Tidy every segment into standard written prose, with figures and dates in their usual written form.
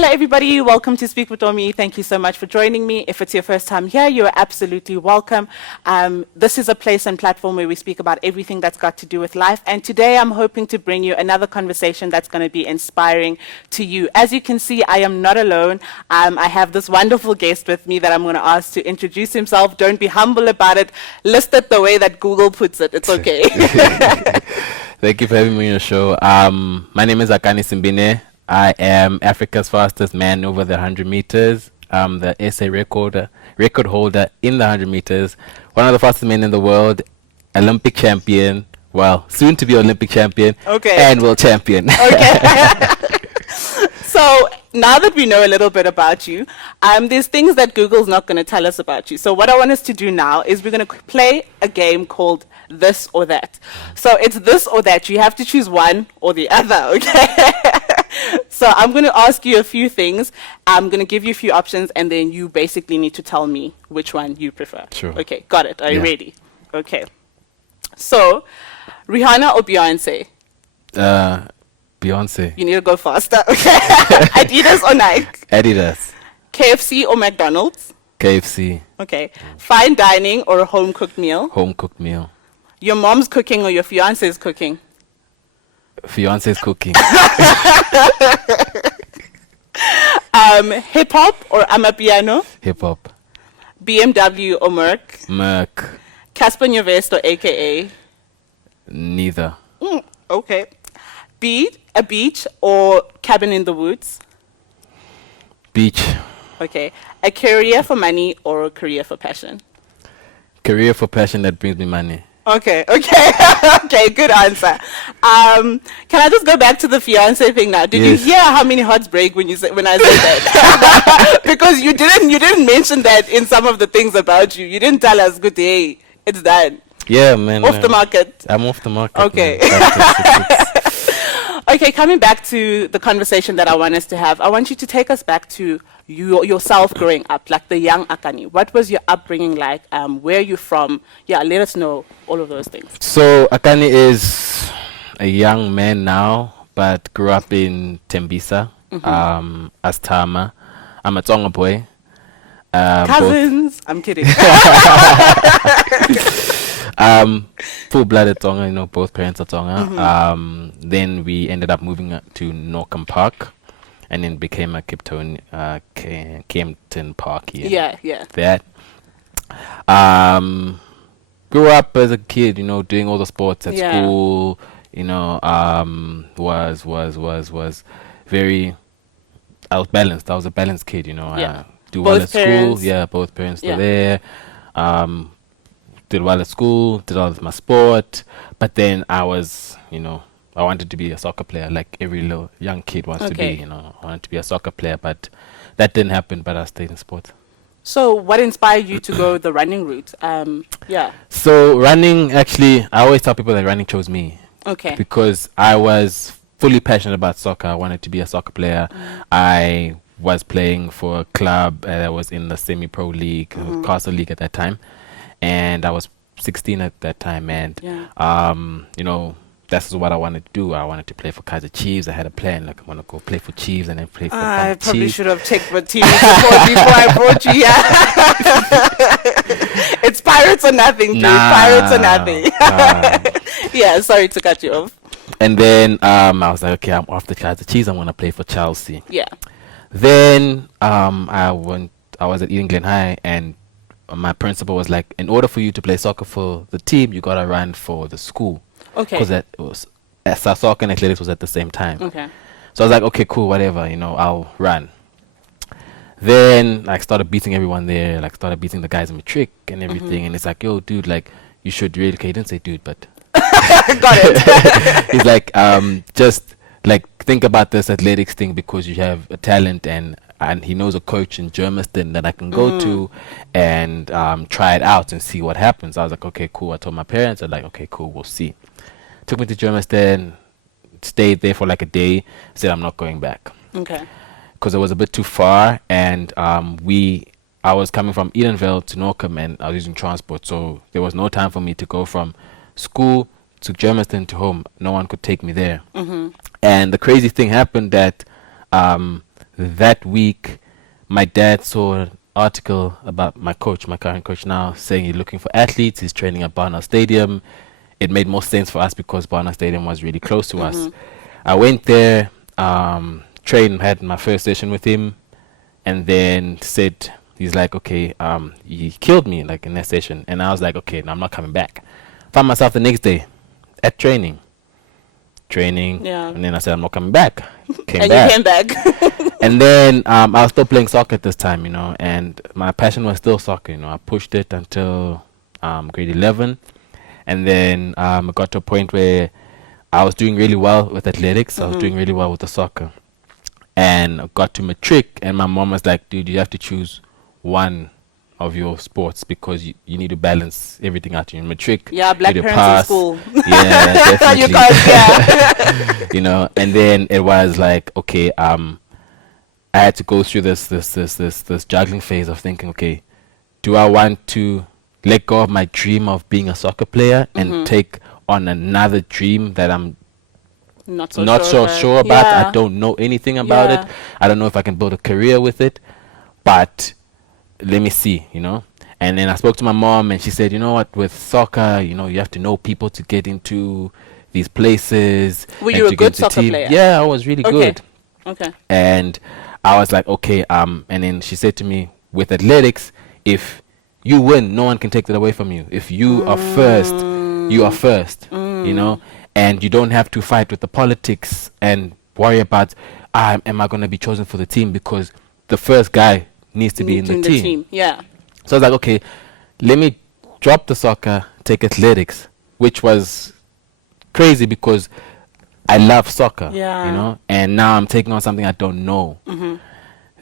Hello, everybody. Welcome to Speak Votomi. Thank you so much for joining me. If it's your first time here, you are absolutely welcome. This is a place and platform where we speak about everything that's got to do with life. And today I'm hoping to bring you another conversation that's going to be inspiring to you. As you can see, I am not alone. I have this wonderful guest with me that I'm going to ask to introduce himself. Don't be humble about it. List it the way that Google puts it. It's okay. Thank you for having me on your show. My name is Akani Simbine. I am Africa's fastest man over the 100 meters. I'm the SA record holder in the 100 meters. One of the fastest men in the world, Olympic champion. Well, soon to be Olympic champion. Okay. And world champion. Okay. So now that we know a little bit about you, there's things that Google's not going to tell us about you. So what I want us to do now is we're going to play a game called This or That. So it's this or that. You have to choose one or the other, okay? So I'm going to ask you a few things. I'm going to give you a few options, and then you basically need to tell me which one you prefer. Sure. Okay, got it. Are you ready? Okay. So, Rihanna or Beyonce? Beyonce. You need to go faster. Okay. Adidas or Nike? Adidas. KFC or McDonald's? KFC. Okay. Fine dining or a home cooked meal? Home cooked meal. Your mom's cooking or your fiance's cooking? Fiance's cooking. Hip hop or amapiano? Hip hop. BMW or Merc? Merc. Casper Nyovest or AKA? Neither. Okay. A beach or cabin in the woods? Beach. Okay. A career for money or a career for passion? Career for passion that brings me money. Okay. Okay, good answer. Can I just go back to the fiance thing now? Did you hear how many hearts break when I said that? Because you didn't mention that in some of the things about you. You didn't tell us, good day, it's done. Yeah, man. Off the market. I'm off the market. Okay. Okay, coming back to the conversation that I want us to have, I want you to take us back to yourself growing up, like the young Akani. What was your upbringing like? Where are you from? Yeah, let us know all of those things. So Akani is a young man now, but grew up in Tembisa, Astama. I'm a Tonga boy. Cousins. I'm kidding. Full-blooded Tonga, both parents are Tonga. Then we ended up moving to Norcom Park, and then became a Kempton Park. Yeah. That. Grew up as a kid, doing all the sports at school. Was very. I was balanced. I was a balanced kid. Do well at school. Yeah, both parents were there. Did well at school, did all of my sport, but then I was, I wanted to be a soccer player like every little young kid wants to be, I wanted to be a soccer player, but that didn't happen, but I stayed in sport. So what inspired you to go the running route? So running, actually, I always tell people that running chose me. Okay. Because I was fully passionate about soccer. I wanted to be a soccer player. I was playing for a club that was in the semi-pro league, Castle League at that time. And I was 16 at that time, and that's what I wanted to do. I wanted to play for Kaiser Chiefs. I had a plan, like I want to go play for Chiefs and then play for I probably Chiefs. should have checked my team before I brought you here. It's Pirates or nothing, dude. Pirates or nothing. Yeah, sorry to cut you off. And then I was like, okay, I'm off the Kaiser Chiefs. I want to play for Chelsea. Yeah. Then I was at Eden Glen High, and my principal was like, in order for you to play soccer for the team, you gotta run for the school. Okay. Because that was soccer and athletics was at the same time. Okay. So I was like, okay, cool, whatever, I'll run. Then I started beating everyone there, started beating the guys in matric and everything. And it's like, yo, dude, you should really. Okay, he didn't say dude, but got it. he's like, just think about this athletics thing because you have a talent, and he knows a coach in Germiston that I can go to and try it out and see what happens. I was like, okay, cool. I told my parents, they're like, okay, cool, we'll see. Took me to Germiston, stayed there for a day, said I'm not going back. Okay. Because it was a bit too far, and I was coming from Edenville to Norcom, and I was using transport, so there was no time for me to go from school to Germiston to home. No one could take me there. And the crazy thing happened that that week, my dad saw an article about my coach, my current coach now, saying he's looking for athletes. He's training at Barnard Stadium. It made more sense for us because Barnard Stadium was really close to us. I went there, trained, had my first session with him, and then said, he's like, okay, he killed me like in that session. And I was like, okay, no, I'm not coming back. Found myself the next day at training. And then I said, I'm not coming back. You came back. And then I was still playing soccer at this time, you know, and my passion was still soccer, you know. I pushed it until grade 11. And then I got to a point where I was doing really well with athletics. I was doing really well with the soccer. And I got to matric, and my mom was like, dude, you have to choose one of your sports because you need to balance everything out in matric. Yeah, black parents in school. Yeah, definitely. You guys, yeah. You know, and then it was like, okay, I had to go through this juggling phase of thinking, okay, do I want to let go of my dream of being a soccer player and take on another dream that I'm not so sure about? Yeah. I don't know anything about it. I don't know if I can build a career with it, but let me see, you know. And then I spoke to my mom, and she said, you know what, with soccer, you know, you have to know people to get into these places. Were you a good soccer player? Yeah, I was really good. Okay. And I was like, okay, and then she said to me, with athletics, if you win, no one can take that away from you. If you are first, you are first, you know, and you don't have to fight with the politics and worry about, am I going to be chosen for the team, because the first guy needs to be in the team. Yeah. So I was like, okay, let me drop the soccer, take athletics, which was crazy because I love soccer, you know, and now I'm taking on something I don't know.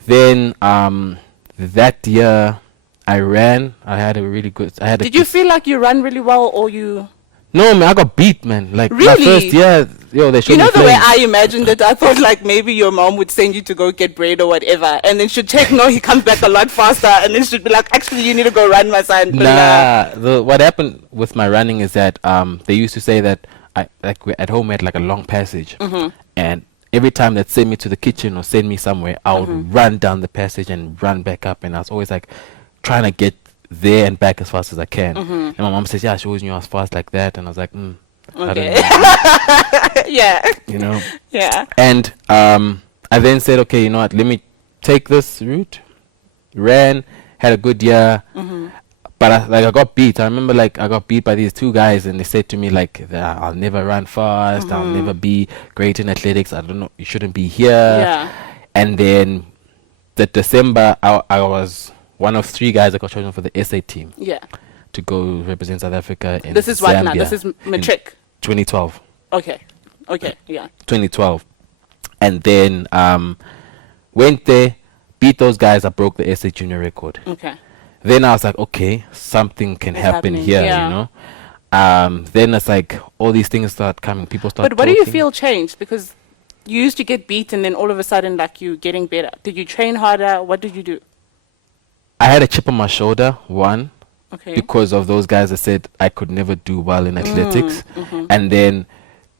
Then that year I ran. I had a really good. Did you feel like you ran really well, or you? No, man, I got beat, man. Like really? My first year, they showed me. You know the way I imagined it. I thought like maybe your mom would send you to go get bread or whatever, and then she'd check. No, he comes back a lot faster, and then she'd be like, actually, you need to go run, my son. Nah, what happened with my running is that they used to say that at home we had like a long passage, and every time they'd send me to the kitchen or send me somewhere, I would run down the passage and run back up, and I was always like trying to get there and back as fast as I can. And my mom says, yeah, she always knew I was fast like that, and I was like, okay. I don't know. Yeah. You know. Yeah. And I then said, okay, you know what, let me take this route. Ran, had a good year, but I got beat. I remember like I got beat by these two guys, and they said to me like, I'll never run fast, I'll never be great in athletics, I don't know, you shouldn't be here. Yeah. And then that December, I was one of 3 guys that got chosen for the SA team. Yeah. To go represent South Africa in This is Zambia what now? This is matric. 2012. Okay, yeah. 2012. And then went there, beat those guys, I broke the SA junior record. Okay. Then I was like, okay, something can happen here, you know. Then it's like all these things start coming, people start But what talking. do you feel changed? Because you used to get beat, and then all of a sudden, like, you getting better. Did you train harder? What did you do? I had a chip on my shoulder, one, because of those guys that said I could never do well in athletics. And then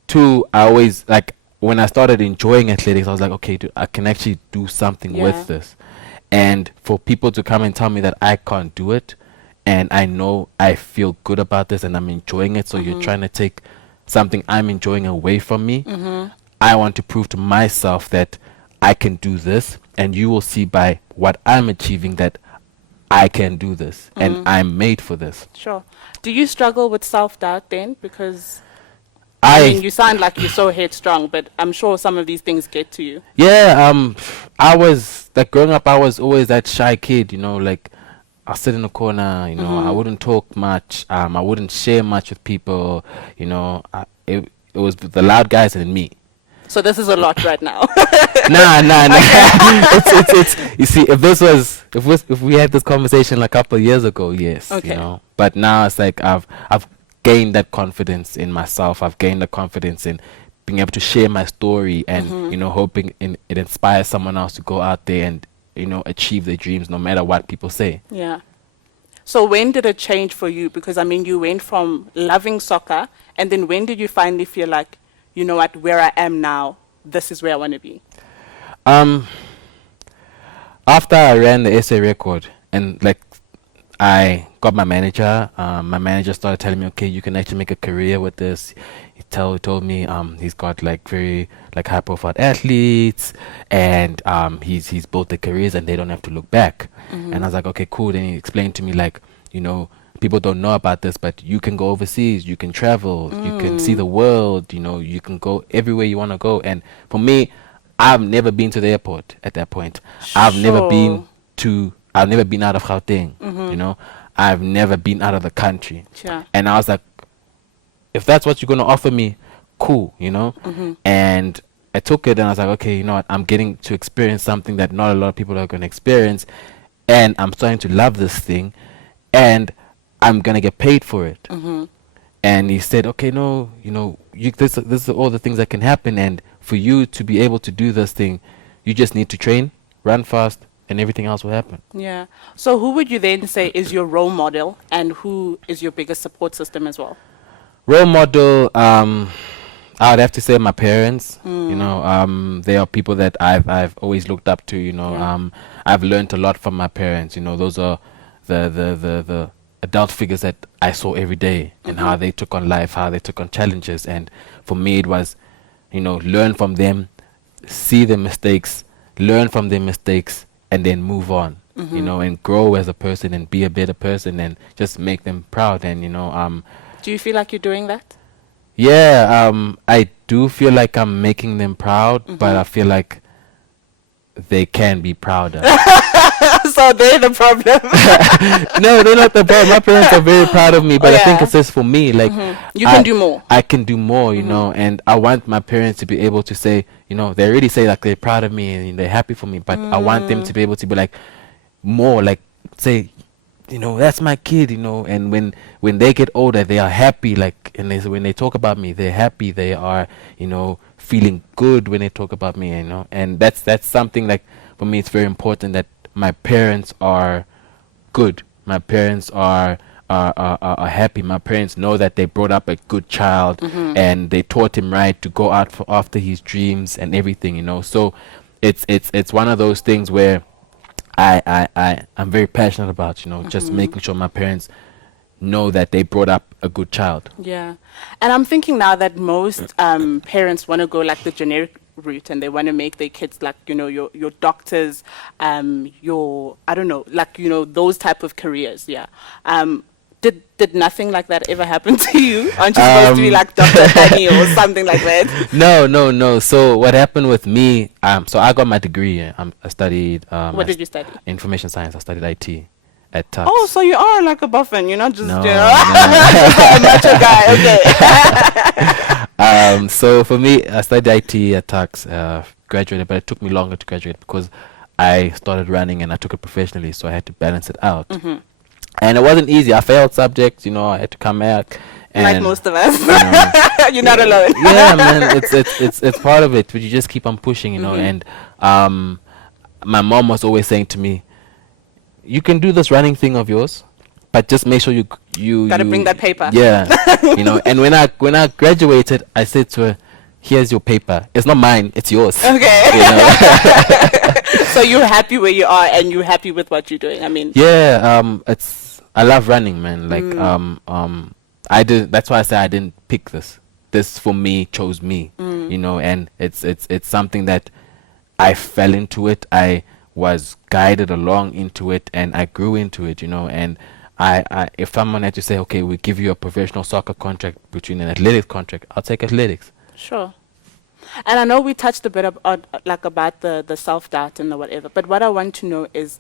2, I always, like, when I started enjoying athletics, I was like, okay, dude, I can actually do something with this. And for people to come and tell me that I can't do it, and I know I feel good about this and I'm enjoying it, so you're trying to take something I'm enjoying away from me. I want to prove to myself that I can do this, and you will see by what I'm achieving that I can do this, and I'm made for this. Sure. Do you struggle with self-doubt then? Because I mean, you sound like you're so headstrong, but I'm sure some of these things get to you. Yeah, I was, like, growing up, I was always that shy kid, you know, like, I'll sit in the corner, you know, I wouldn't talk much, I wouldn't share much with people, you know, it was the loud guys and me. So this is a lot right now. Nah. It's you see, if we had this conversation like a couple of years ago, yes, you know. But now it's like I've gained that confidence in myself. I've gained the confidence in being able to share my story, and you know, hoping it inspires someone else to go out there and, you know, achieve their dreams no matter what people say. Yeah. So when did it change for you? Because I mean, you went from loving soccer, and then when did you finally feel like, you know what, where I am now, this is where I want to be? after I ran the essay record and like I got my manager started telling me, okay, you can actually make a career with this. He told me he's got like very like high profile athletes, and he's built their careers and they don't have to look back. And I was like, okay, cool. Then he explained to me like, you know, people don't know about this, but you can go overseas, you can travel, you can see the world, you know, you can go everywhere you want to go. And for me, I've never been to the airport at that point. I've never been out of Gauteng, you know. I've never been out of the country. Sure. And I was like, if that's what you're going to offer me, cool, you know. And I took it and I was like, okay, you know what, I'm getting to experience something that not a lot of people are going to experience, and I'm starting to love this thing, and I'm going to get paid for it. And he said, okay, no, you know, this is all the things that can happen, and for you to be able to do this thing, you just need to train, run fast, and everything else will happen. Yeah. So who would you then say is your role model, and who is your biggest support system as well? Role model, I would have to say my parents. You know, they are people that I've always looked up to. You know, I've learned a lot from my parents. You know, those are the adult figures that I saw every day, and how they took on life, how they took on challenges. And for me, it was, you know, learn from them, see their mistakes, learn from their mistakes, and then move on. You know, and grow as a person and be a better person, and just make them proud. And you know, do you feel like you're doing that? Yeah, I do feel like I'm making them proud, but I feel like they can be prouder. So they're the problem. No, they're not the problem. My parents are very proud of me, but I think it's just for me. Like, you can do more. I can do more, you know, and I want my parents to be able to say, you know, they already say like they're proud of me and they're happy for me, but I want them to be able to be like more, like say, you know, that's my kid, you know. And when they get older, they are happy, like, and when they talk about me, they're happy. They are, you know, feeling good when they talk about me, you know. And that's something like, for me, it's very important that my parents are good. My parents are happy. My parents know that they brought up a good child, and they taught him right to go out after his dreams and everything, you know. So it's one of those things where I'm very passionate about, you know, just making sure my parents know that they brought up a good child. Yeah. And I'm thinking now that most parents want to go like the generic route, and they want to make their kids like, you know, your doctors, your, I don't know, like, you know, those type of careers. Yeah. Did nothing like that ever happen to you? Aren't you supposed to be like Dr. Akani or something like that? No. So what happened with me, so I got my degree. I studied... what did you study? Information science. I studied IT at Tux. Oh, so you are like a buffin. You're not just, No, you know, a macho guy. Okay. So for me, I studied IT at Tux, graduated, but it took me longer to graduate because I started running and I took it professionally, so I had to balance it out. And it wasn't easy. I failed subjects, you know. I had to come back. And, like most of us. You're not alone. Yeah, man. It's part of it, but you just keep on pushing, you know. And my mom was always saying to me, you can do this running thing of yours, but just make sure you gotta bring that paper. Yeah. You know. And when I graduated, I said to her, here's your paper. It's not mine, it's yours. Okay. You know? So you're happy where you are, and you're happy with what you're doing. I mean, yeah, I love running, man. Like, that's why I say I didn't pick this. This for me chose me, you know. And it's something that I fell into it. I was guided along into it, and I grew into it, you know. And I if someone had to say, okay, we give you a professional soccer contract between an athletics contract, I'll take athletics. Sure. And I know we touched a bit about the self-doubt and the whatever, but what I want to know is,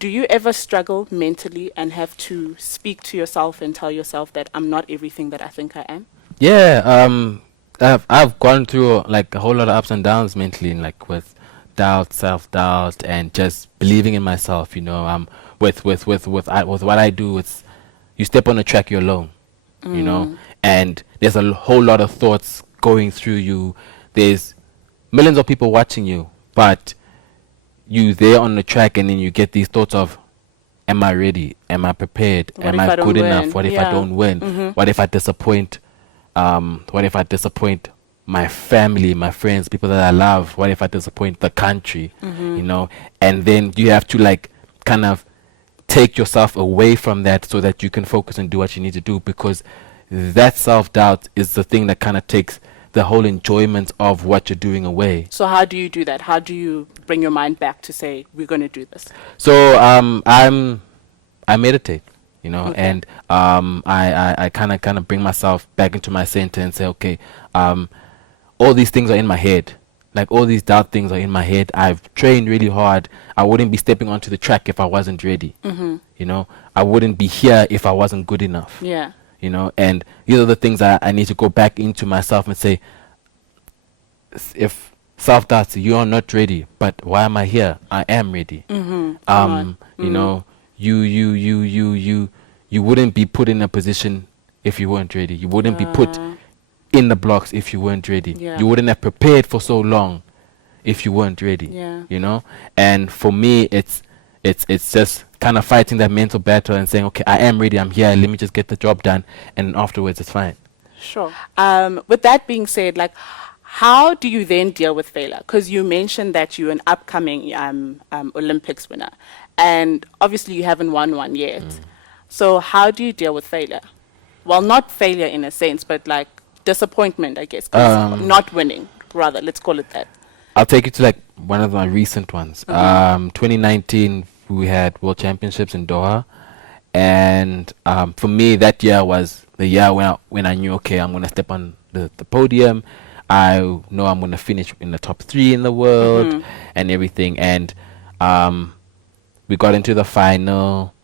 do you ever struggle mentally and have to speak to yourself and tell yourself that I'm not everything that I think I am? Yeah, I've gone through like a whole lot of ups and downs mentally, like with doubt, self-doubt, and just believing in myself, you know. With what I do, it's you step on a track, you're alone, you know, and there's a whole lot of thoughts going through you. There's millions of people watching you, but you there on the track, and then you get these thoughts of, am I ready? Am I prepared? Am I good enough? What if I don't win? What if I disappoint? What if I disappoint my family, my friends, people that I love? What if I disappoint the country? You know, and then you have to like kind of take yourself away from that so that you can focus and do what you need to do, because that self-doubt is the thing that kind of takes the whole enjoyment of what you're doing away. So how do you do that? How do you bring your mind back to say, we're going to do this? So I meditate, you know, and I kind of bring myself back into my center and say, okay, all these things are in my head. Like all these doubt things are in my head. I've trained really hard. I wouldn't be stepping onto the track if I wasn't ready. You know, I wouldn't be here if I wasn't good enough. Yeah. You know, and these are the things I need to go back into myself and say, if self-doubt, you are not ready, but why am I here? I am ready. You know, you wouldn't be put in a position if you weren't ready. You wouldn't be put in the blocks if you weren't ready. You wouldn't have prepared for so long if you weren't ready. You know, and for me, it's just kind of fighting that mental battle and saying, okay, I am ready, I'm here, let me just get the job done, and afterwards it's fine. Sure. With that being said, like, how do you then deal with failure? Because you mentioned that you're an upcoming Olympics winner, and obviously you haven't won one yet. So how do you deal with failure? Well, not failure in a sense, but like disappointment, I guess, 'cause not winning, rather, let's call it that. I'll take you to like one of my recent ones. 2019, we had World Championships in Doha, and for me that year was the year when I knew, okay, I'm gonna step on the podium. I know I'm gonna finish in the top 3 in the world and everything. And we got into the final.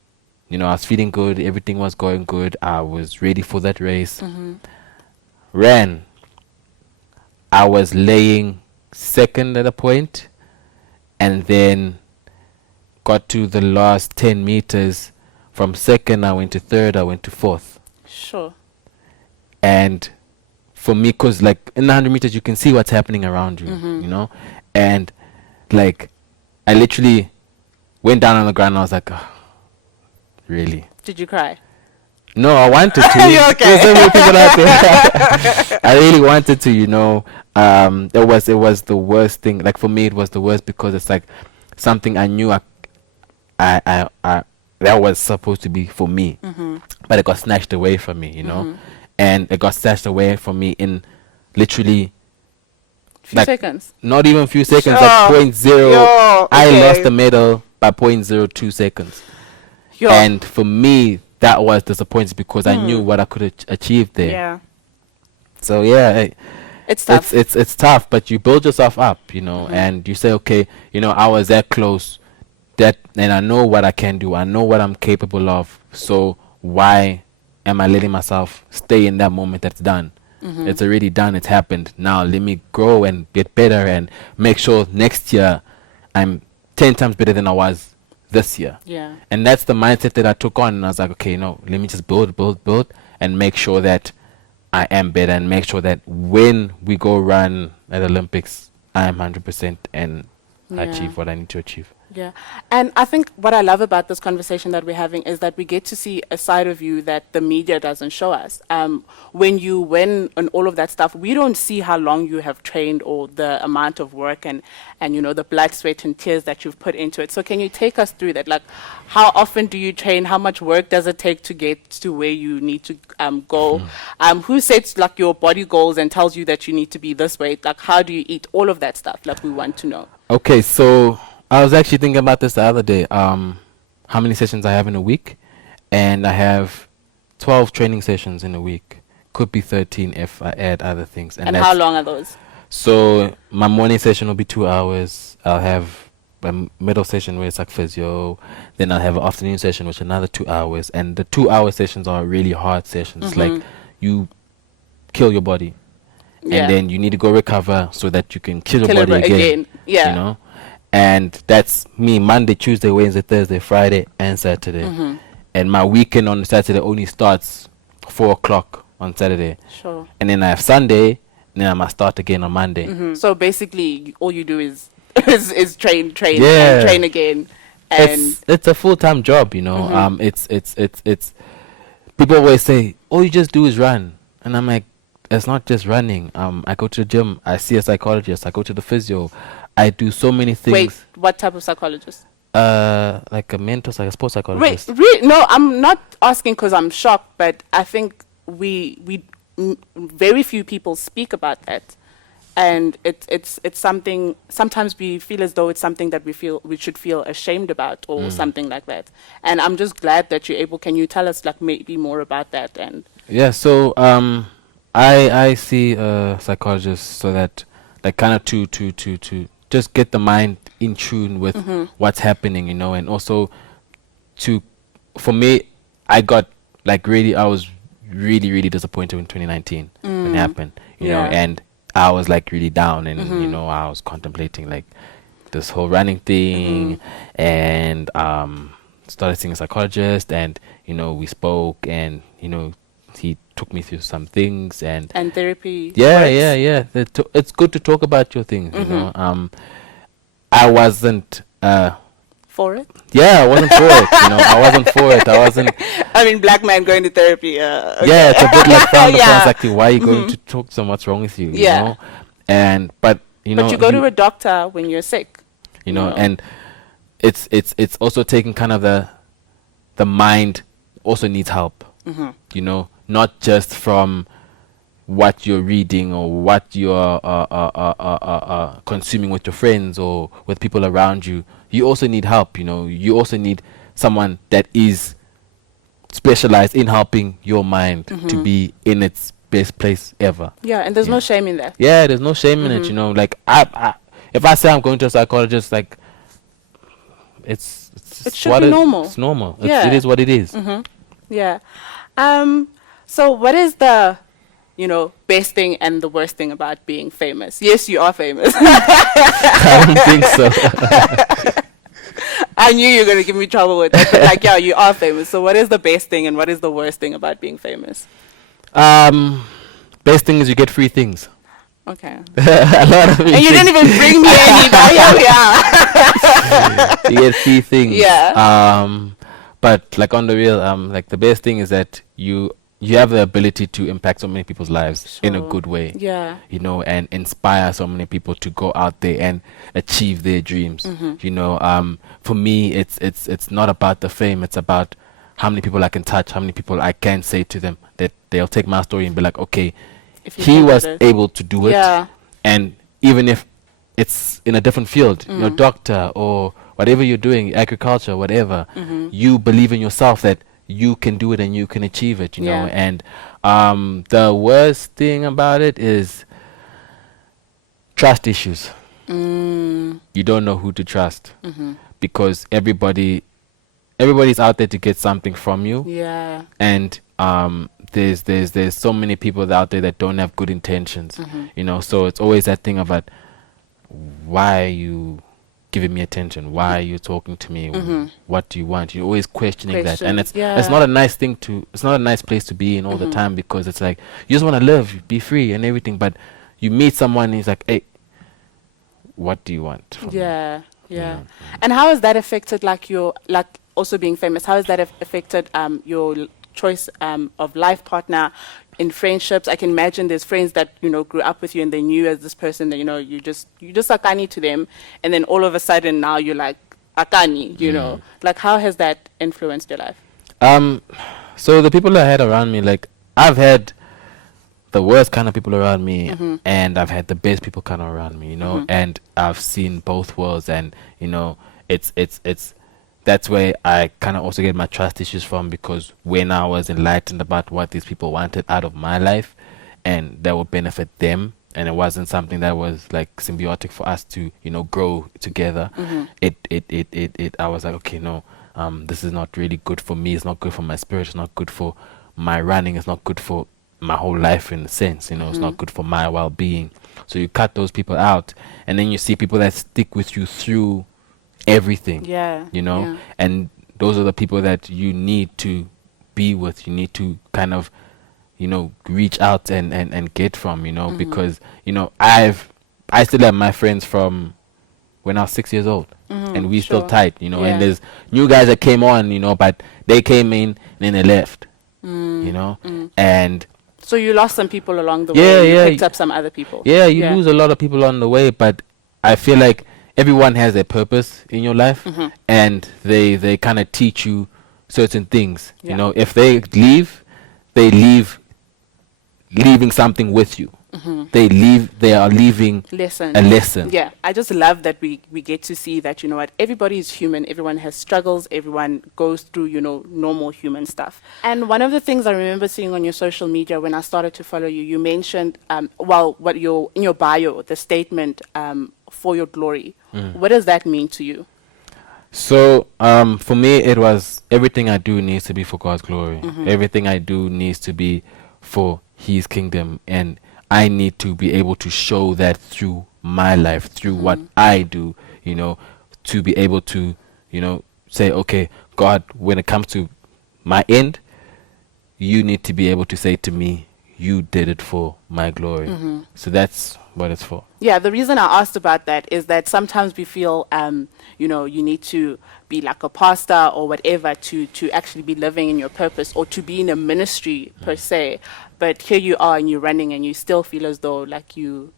You know, I was feeling good. Everything was going good. I was ready for that race. Ran. I was laying second at a point, and then got to the last 10 meters. From second, I went to third, I went to fourth. Sure. And for me, because like in the 100 meters, you can see what's happening around you, you know? And like, I literally went down on the ground and I was like, oh, really? Did you cry? No, I wanted to. You're okay. There's so many people out there. I really wanted to, you know. It was the worst thing. Like for me, it was the worst because it's like something I knew I that was supposed to be for me, but it got snatched away from me, you know. And it got snatched away from me in literally few seconds. Not even a few seconds, like 0.0. Okay. I lost the medal by 0.02 seconds. And for me, that was disappointing because I knew what I could achieve there. Yeah. So yeah, it's tough. It's tough, but you build yourself up, you know, and you say, okay, you know, I was that close, and I know what I can do. I know what I'm capable of. So why am I letting myself stay in that moment that's done? It's already done. It's happened. Now let me grow and get better and make sure next year I'm 10 times better than I was this year. Yeah. And that's the mindset that I took on. And I was like, okay, no, let me just build and make sure that I am better and make sure that when we go run at the Olympics, I am 100% and achieve what I need to achieve. Yeah. And I think what I love about this conversation that we're having is that we get to see a side of you that the media doesn't show us. When you win and all of that stuff, we don't see how long you have trained or the amount of work and you know, the blood, sweat and tears that you've put into it. So can you take us through that? Like, how often do you train? How much work does it take to get to where you need to go? Who sets like your body goals and tells you that you need to be this way? Like, how do you eat? All of that stuff, like we want to know. Okay, so I was actually thinking about this the other day. How many sessions I have in a week, and I have 12 training sessions in a week. Could be 13 if I add other things. And how long are those? So my morning session will be 2 hours. I'll have a middle session where it's like physio. Then I'll have an afternoon session, which is another 2 hours. And the 2 hour sessions are really hard sessions. Like you kill your body. And then you need to go recover so that you can kill your body again. Yeah. You know? And that's me Monday, Tuesday, Wednesday, Thursday, Friday, and Saturday. And my weekend on Saturday only starts 4 o'clock on Saturday. Sure. And then I have Sunday, and then I must start again on Monday. So basically, all you do is train, and train again. And it's a full-time job, you know. It's people always say, all you just do is run. And I'm like, it's not just running. I go to the gym. I see a psychologist. I go to the physio. I do so many things. Wait, what type of psychologist? Like a mental, like a sports psychologist. No, I'm not asking because I'm shocked, but I think very few people speak about that, and it's something. Sometimes we feel as though it's something that we should feel ashamed about, or something like that. And I'm just glad that you're able. Can you tell us like maybe more about that? And yeah, so I see a psychologist so that like kind of to just get the mind in tune with what's happening, you know, and also for me, I was really disappointed in 2019 when it happened, you know, and I was like really down, and you know, I was contemplating like this whole running thing, and started seeing a psychologist, and you know, we spoke, and you know, he took me through some things, and therapy. Yeah. It's good to talk about your things, you know. I wasn't for it. Yeah, I wasn't for it. You know, I wasn't for it. I wasn't. I mean, black man going to therapy. Okay. Yeah, it's a bit like frowned upon. It's like, why are you going to talk so much wrong with you? You know? But you know, but you go to a doctor when you're sick. You know, and it's also taking kind of the mind also needs help. You know, not just from what you're reading or what you're consuming with your friends or with people around you. You also need help, you know. You also need someone that is specialized in helping your mind to be in its best place ever. Yeah, and there's no shame in that. Yeah, there's no shame in it, you know. Like if I say I'm going to a psychologist, like it should be normal. It's normal. It is what it is. Yeah. So what is the, you know, best thing and the worst thing about being famous? Yes, you are famous. I don't think so. I knew you were going to give me trouble with that. But like, yeah, you are famous. So what is the best thing and what is the worst thing about being famous? Best thing is you get free things. Okay. A lot of and you didn't even bring me any, but here we are. You get free things. Yeah. But like on the real, like the best thing is that you have the ability to impact so many people's lives in a good way. Yeah. You know, and inspire so many people to go out there and achieve their dreams. You know, for me, it's not about the fame. It's about how many people I can touch, how many people I can say to them that they'll take my story and be like, okay, he was able to do it. And even if it's in a different field, you know, doctor or whatever you're doing, agriculture, whatever, you believe in yourself that you can do it and you can achieve it, you know. And the worst thing about it is trust issues. You don't know who to trust because everybody's out there to get something from you. Yeah. And there's so many people out there that don't have good intentions, you know. So it's always that thing about, why are you giving me attention? Why are you talking to me? What do you want? You're always questioning that, and it's not a nice thing to. It's not a nice place to be in all the time, because it's like you just want to live, be free, and everything. But you meet someone, and he's like, "Hey, what do you want?" From me? Yeah. And how has that affected, like your, like also being famous? How has that affected your choice of life partner? In friendships, I can imagine there's friends that, you know, grew up with you and they knew as this person that, you know, you just Akani to them, and then all of a sudden now you're like Akani, you know. Like, how has that influenced your life? So the people I had around me, like, I've had the worst kind of people around me, and I've had the best people kind of around me, you know. And I've seen both worlds, and you know, it's that's where I kind of also get my trust issues from, because when I was enlightened about what these people wanted out of my life and that would benefit them, and it wasn't something that was like symbiotic for us to, you know, grow together, I was like, okay, no, this is not really good for me. It's not good for my spirit. It's not good for my running. It's not good for my whole life, in a sense, you know. It's not good for my well-being. So you cut those people out, and then you see people that stick with you through everything, you know. And those are the people that you need to be with. You need to kind of, you know, reach out and get from, you know, because, you know, I still have my friends from when I was 6 years old, and we still tight, you know. And there's new guys that came on, you know, but they came in and then they left, you know. And So you lost some people along the way. You picked up some other people. Yeah, you lose a lot of people on the way, but I feel like everyone has a purpose in your life, and they kind of teach you certain things. You know, if they leave, they leaving something with you. They are leaving a lesson. Yeah, I just love that we get to see that, you know what, everybody is human, everyone has struggles, everyone goes through, you know, normal human stuff. And one of the things I remember seeing on your social media when I started to follow you, you mentioned, in your bio, the statement, for your glory. What does that mean to you? So for me, it was everything I do needs to be for God's glory. Everything I do needs to be for His kingdom, and I need to be able to show that through my life, through what I do, you know, to be able to, you know, say, okay, God, when it comes to my end, you need to be able to say to me, you did it for my glory. So that's what it's for. Yeah, the reason I asked about that is that sometimes we feel, you know, you need to be like a pastor or whatever to actually be living in your purpose or to be in a ministry per se. But here you are and you're running and you still feel as though like you're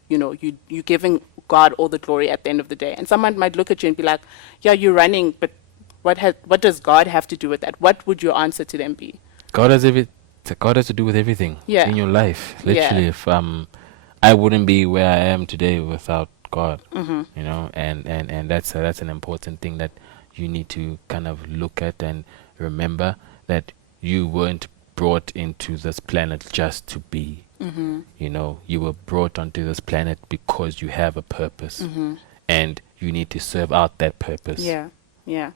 giving God all the glory at the end of the day. And someone might look at you and be like, yeah, you're running, but what does God have to do with that? What would your answer to them be? God has to do with everything in your life. Literally, if I wouldn't be where I am today without God, you know, and that's an important thing that you need to kind of look at and remember, that you weren't brought into this planet just to be. You know, you were brought onto this planet because you have a purpose, and you need to serve out that purpose. Yeah.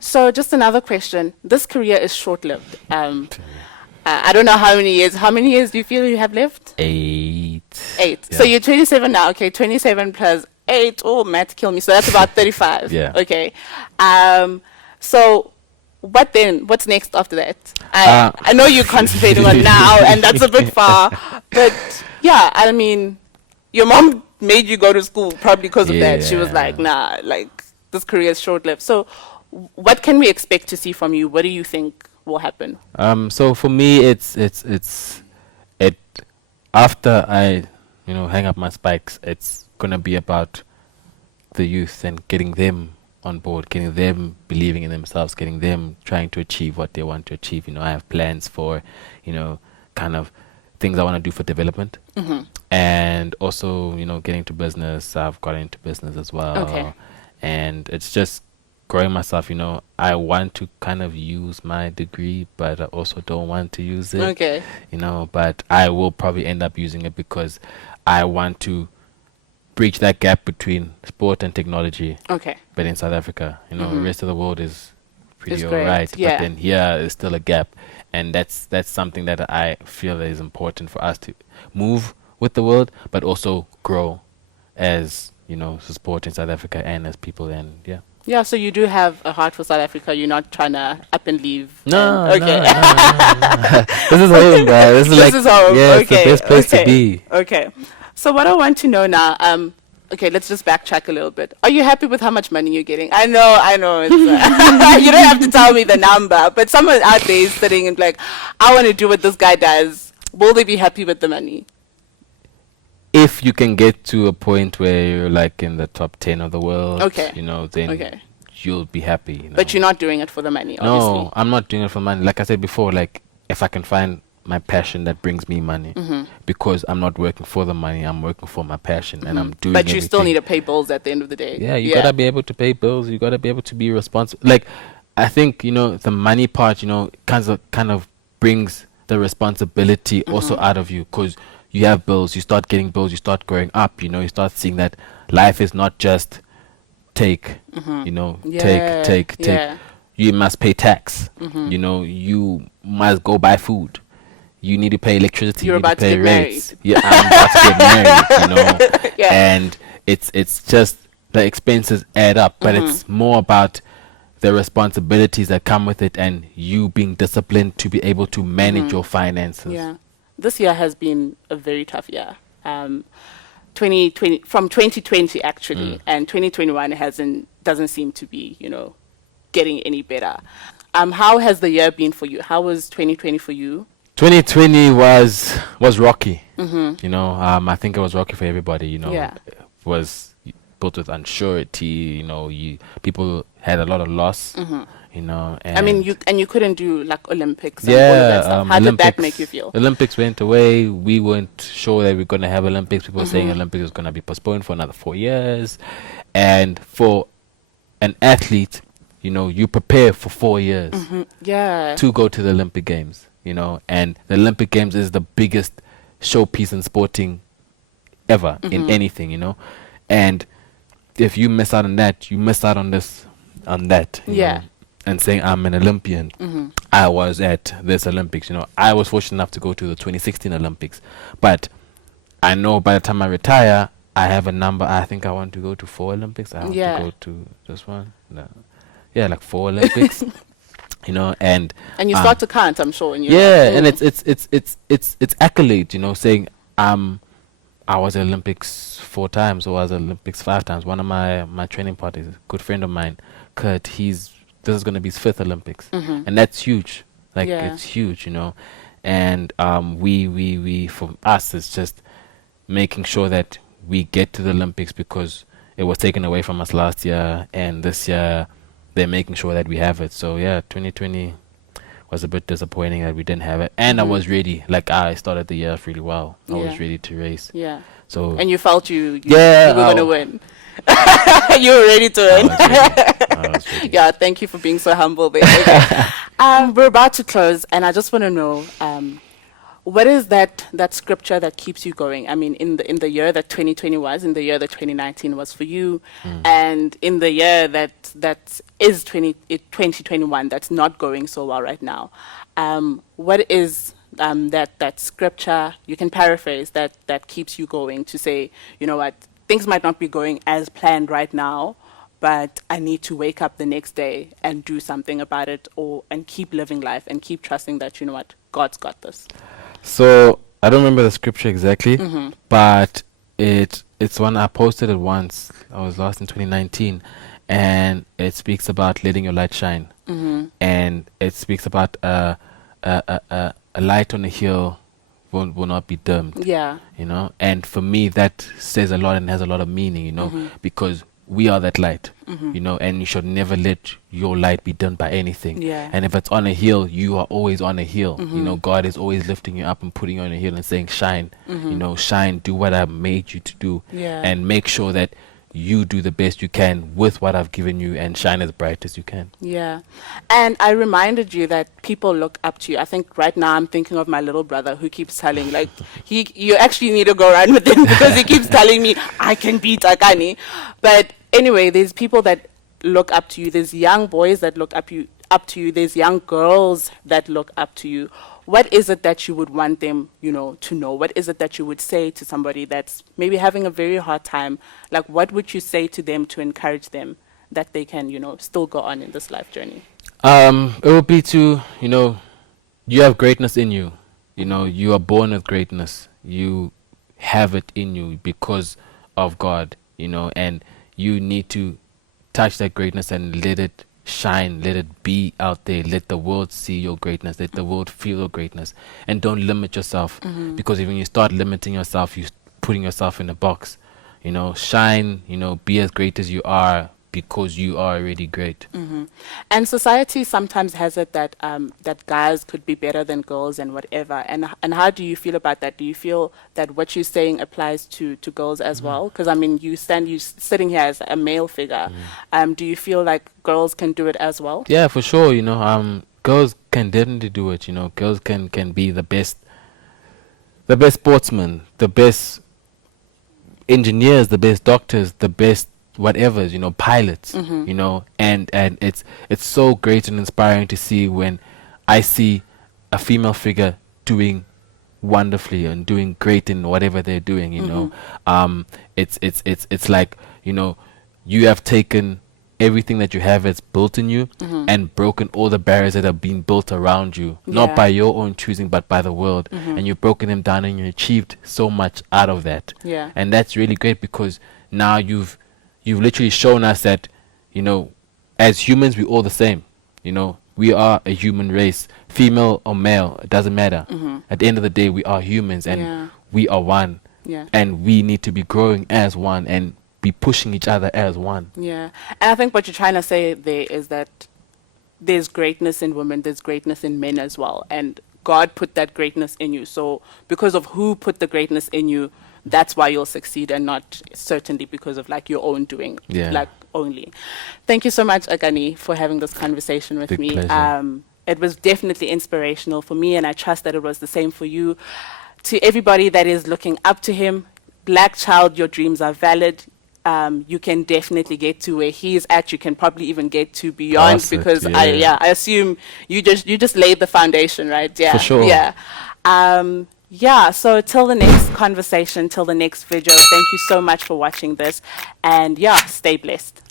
So just another question. This career is short-lived. I don't know how many years. How many years do you feel you have left? 8. Yeah. So you're 27 now. Okay, 27 plus 8. Oh, math kill me. So that's about 35. Yeah. Okay. So what then? What's next after that? I know you're concentrating on now, and that's a bit far. But yeah, I mean, your mom made you go to school probably because of that. She was like, nah, like this career is short-lived. So what can we expect to see from you? What do you think will happen? So for me, it's after I, you know, hang up my spikes, it's gonna be about the youth and getting them on board, getting them believing in themselves, getting them trying to achieve what they want to achieve. You know, I have plans for, you know, kind of things I want to do for development, and also, you know, getting to business. I've got into business as well, and it's just growing myself. You know, I want to kind of use my degree, but I also don't want to use it. You know, but I will probably end up using it because I want to breach that gap between sport and technology. But in South Africa, you know, the rest of the world is pretty alright. But then here is still a gap, and that's something that I feel is important for us to move with the world, but also grow as, you know, sport in South Africa and as people. And yeah, so you do have a heart for South Africa. You're not trying to up and leave. No. This is home, bro. This is home. Yeah, it's the best place to be. So what I want to know now, let's just backtrack a little bit. Are you happy with how much money you're getting? I know. It's, you don't have to tell me the number, but someone out there is sitting and like, I want to do what this guy does. Will they be happy with the money? If you can get to a point where you're like in the top 10 of the world, you know, then you'll be happy. You know? But you're not doing it for the money, obviously. No, I'm not doing it for money. Like I said before, like if I can find my passion that brings me money, because I'm not working for the money, I'm working for my passion, and I'm doing. But you still need to pay bills at the end of the day. Yeah, you gotta be able to pay bills. You gotta be able to be responsible. Like, I think, you know, the money part, you know, kind of brings the responsibility also out of you, because you have bills. You start getting bills. You start growing up. You know, you start seeing that life is not just take. You know, take. You must pay tax. You know, you must go buy food. You need to pay electricity. You're you need about to pay to get rates. Yeah, I'm about to get married. You know, and it's just the expenses add up, but it's more about the responsibilities that come with it, and you being disciplined to be able to manage your finances. Yeah, this year has been a very tough year. 2020 from 2020 actually, and 2021 doesn't seem to be, you know, getting any better. How has the year been for you? How was 2020 for you? 2020 was rocky. You know, I think it was rocky for everybody. You know, it was built with unsurety. You know, people had a lot of loss. You know, and I mean, you couldn't do like Olympics and all of that stuff. How did that make you feel? Olympics went away. We weren't sure that we are going to have Olympics. People were saying Olympics was going to be postponed for another 4 years. And for an athlete, you know, you prepare for 4 years to go to the Olympic Games, you know, and the Olympic Games is the biggest showpiece in sporting ever, in anything, you know. And if you miss out on that, you miss out on that, you know, and saying I'm an Olympian. I was at this Olympics, you know. I was fortunate enough to go to the 2016 Olympics, but I know by the time I retire, I have a number. I think I want to go to 4 Olympics. I want to go to this one. No. Yeah, like 4 Olympics. You know, and you start to count, I'm sure. And and it's accolade, you know, saying I was at Olympics 4 times, or I was at Olympics 5 times. One of my training partners, a good friend of mine, Kurt, this is going to be his 5th Olympics, and that's huge. Like it's huge, you know. And we for us, it's just making sure that we get to the Olympics, because it was taken away from us last year, and this year they're making sure that we have it. So yeah, 2020 was a bit disappointing that we didn't have it, and I was ready. Like I started the year off really well. I was ready to race. Yeah. So and you felt you were going to win. You were ready to win. I was ready. Yeah, thank you for being so humble there. Okay. We're about to close, and I just want to know, what is that scripture that keeps you going? I mean, in the year that 2020 was, in the year that 2019 was for you, and in the year that is 2021 that's not going so well right now. What is that scripture you can paraphrase that keeps you going to say, you know what, things might not be going as planned right now, but I need to wake up the next day and do something about it, and keep living life and keep trusting that, you know what, God's got this. So I don't remember the scripture exactly, but it's one I posted it once. I was lost in 2019, and it speaks about letting your light shine, and it speaks about a light on a hill will not be dimmed. Yeah, you know. And for me, that says a lot and has a lot of meaning, you know, because we are that light, you know, and you should never let your light be done by anything. Yeah. And if it's on a hill, you are always on a hill. You know, God is always lifting you up and putting you on a hill and saying, shine, you know, shine, do what I made you to do, and make sure that you do the best you can with what I've given you, and shine as bright as you can. Yeah. And I reminded you that people look up to you. I think right now I'm thinking of my little brother who keeps telling, like, you actually need to go run with him, because he keeps telling me I can beat Akani. But anyway, there's people that look up to you. There's young boys that look up to you. There's young girls that look up to you. What is it that you would want them, you know, to know? What is it that you would say to somebody that's maybe having a very hard time? Like, what would you say to them to encourage them that they can, you know, still go on in this life journey? It would be to, you know, you have greatness in you. You know, you are born with greatness. You have it in you because of God, you know, and you need to touch that greatness and let it shine, let it be out there, let the world see your greatness, let the world feel your greatness, and don't limit yourself, because when you start limiting yourself, you're putting yourself in a box. You know, shine, you know, be as great as you are, because you are already great. And society sometimes has it that that guys could be better than girls and whatever. And how do you feel about that? Do you feel that what you're saying applies to girls as well? Because I mean, you sitting here as a male figure. Do you feel like girls can do it as well? Yeah, for sure. You know, girls can definitely do it. You know, girls can be the best sportsmen, the best engineers, the best doctors, the best whatever's, you know, pilots, you know, and it's so great and inspiring to see when I see a female figure doing wonderfully and doing great in whatever they're doing, you know. It's like, you know, you have taken everything that you have that's built in you and broken all the barriers that have been built around you, not by your own choosing but by the world, and you've broken them down and you achieved so much out of that. And that's really great, because now you've literally shown us that, you know, as humans we're all the same. You know, we are a human race, female or male, it doesn't matter. At the end of the day, we are humans, and we are one. And we need to be growing as one and be pushing each other as one. And I think what you're trying to say there is that there's greatness in women, there's greatness in men as well, and God put that greatness in you. So because of who put the greatness in you, that's why you'll succeed, and not certainly because of like your own doing, like only. Thank you so much, Akani, for having this conversation with me. It was definitely inspirational for me, and I trust that it was the same for you. To everybody that is looking up to him, black child, your dreams are valid. You can definitely get to where he is at. You can probably even get to beyond, because I assume you just laid the foundation, right? For sure. So till the next conversation, till the next video, thank you so much for watching this, and stay blessed.